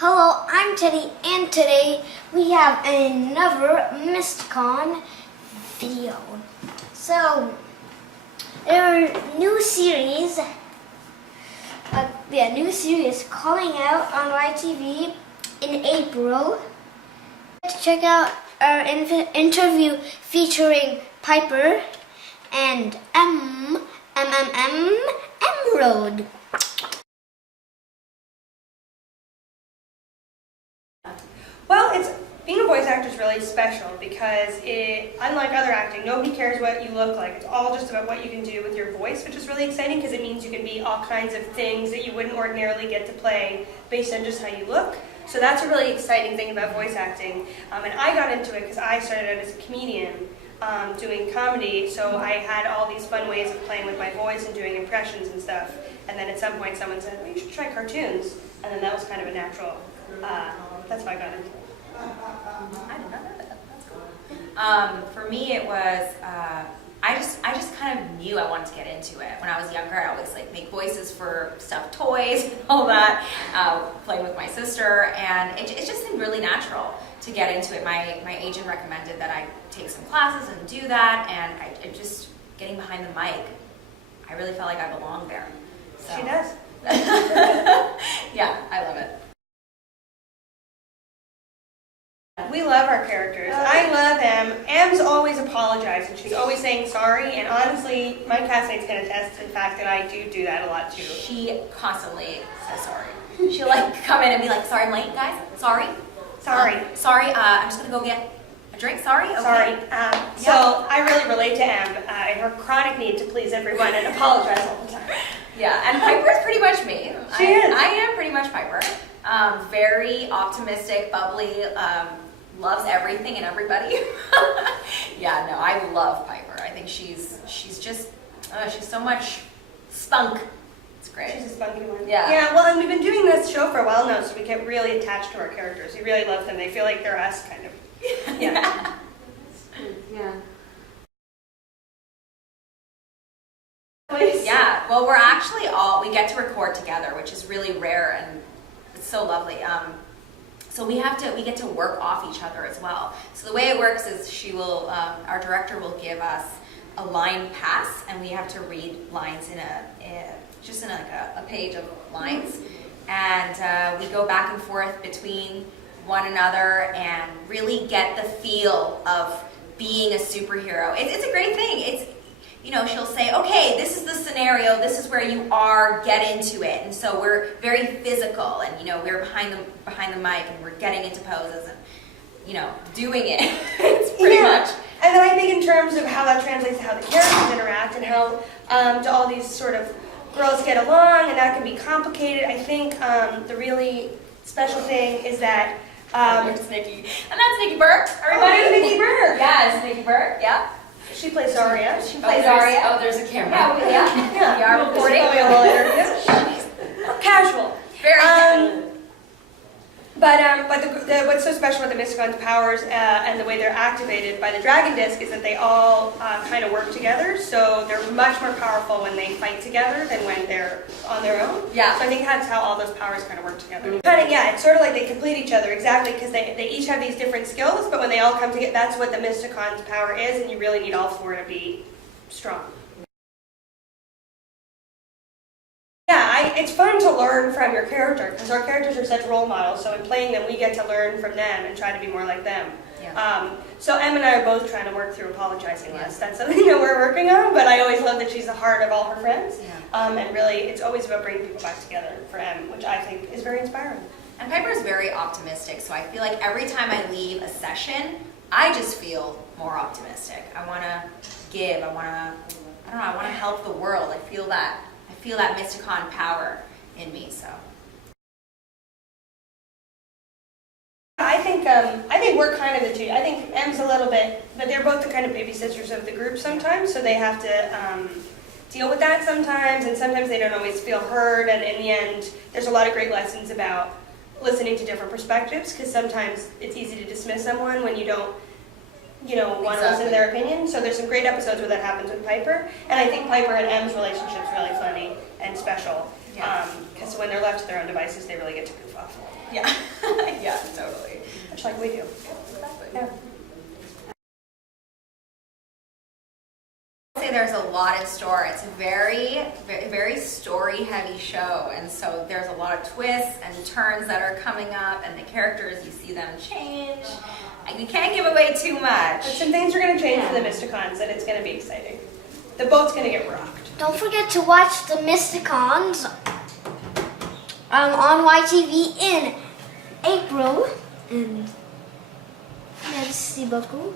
Hello, I'm Teddy, and today we have another Mysticon video. So, there are new series coming out on YTV in April. Check out our interview featuring Piper and Emerald. Well, being a voice actor is really special because unlike other acting, nobody cares what you look like. It's all just about what you can do with your voice, which is really exciting because it means you can be all kinds of things that you wouldn't ordinarily get to play based on just how you look. So that's a really exciting thing about voice acting. And I got into it because I started out as a comedian doing comedy, so I had all these fun ways of playing with my voice and doing impressions and stuff. And then at some point someone said, well, you should try cartoons. And then that was kind of a natural, that's why I got into it. I didn't know that. That's cool. For me, it was I just kind of knew I wanted to get into it. When I was younger, I always make voices for stuffed toys and all that. Playing with my sister, and it just seemed really natural to get into it. My agent recommended that I take some classes and do that, and I just getting behind the mic, I really felt like I belonged there. So. She does. Yeah, I love it. We love our characters. I love Em. Em's always apologizing. She's always saying sorry, and honestly, my castmates can attest to the fact that I do that a lot too. She constantly says sorry. She'll come in and be like, sorry I'm late, guys. Sorry. Sorry. I'm just gonna go get a drink. Sorry. Okay. Sorry. So I really relate to Em and her chronic need to please everyone and apologize all the time. Yeah, and Piper's pretty much me. She is. I am pretty mumuch Piper. Very optimistic, bubbly, loves everything and everybody. Yeah, no, I love Piper. I think she's just, she's so much spunk. It's great. She's a spunky one. Yeah. Yeah, well, and we've been doing this show for a while now, so we get really attached to our characters. We really love them. They feel like they're us, kind of. Yeah. Yeah. Yeah, well, we get to record together, which is really rare, and it's so lovely. So we get to work off each other as well. So the way it works is our director will give us a line pass, and we have to read lines in a page of lines, and we go back and forth between one another and really get the feel of being a superhero. It's a great thing. She'll say, okay, this is the scenario, this is where you are, get into it. And so we're very physical, and we're behind the mic, and we're getting into poses and doing it. It's pretty much. And then I think in terms of how that translates to how the characters interact and how do all these sort of girls get along, and that can be complicated. I think the really special thing is that There's Nikki. And that's Nikki Burke, everybody. Oh, Nikki Burke. Yeah, it's Nikki Burke, yeah. She plays Zarya. Oh, there's a camera. Yeah. We are recording. This is probably a little interview. Casual. Very casual. But what's so special about the Mysticons' powers and the way they're activated by the Dragon Disc is that they all kind of work together. So they're much more powerful when they fight together than when they're on their own. Yeah. So I think that's how all those powers kind of work together. It's sort of like they complete each other exactly because they each have these different skills, but when they all come together, that's what the Mysticons' power is, and you really need all four to be strong. Yeah, it's fun to learn from your character because our characters are such role models. So in playing them, we get to learn from them and try to be more like them. Yeah. So Em and I are both trying to work through apologizing less. That's something that we're working on. But I always love that she's the heart of all her friends. Yeah. And really, it's always about bringing people back together for Em, which I think is very inspiring. And Piper is very optimistic, so I feel like every time I leave a session, I just feel more optimistic. I want to give. I want to help the world. I feel that Mysticon power in me. So I think we're kind of the two. I think Em's a little bit, but they're both the kind of baby sisters of the group sometimes. So they have to deal with that sometimes, and sometimes they don't always feel heard. And in the end, there's a lot of great lessons about listening to different perspectives because sometimes it's easy to dismiss someone when you don't want to listen to their opinion. So there's some great episodes where that happens with Piper. And I think Piper and Em's relationship is really funny and special. Because when they're left to their own devices, they really get to goof off. yeah. like we do. Yeah. I'd say there's a lot in store. It's a very story-heavy show, and so there's a lot of twists and turns that are coming up, and the characters, you see them change. And you can't give away too much. But some things are going to change for the Mysticons, and it's going to be exciting. The boat's going to get rocked. Don't forget to watch the Mysticons on YTV in April. And merci beaucoup.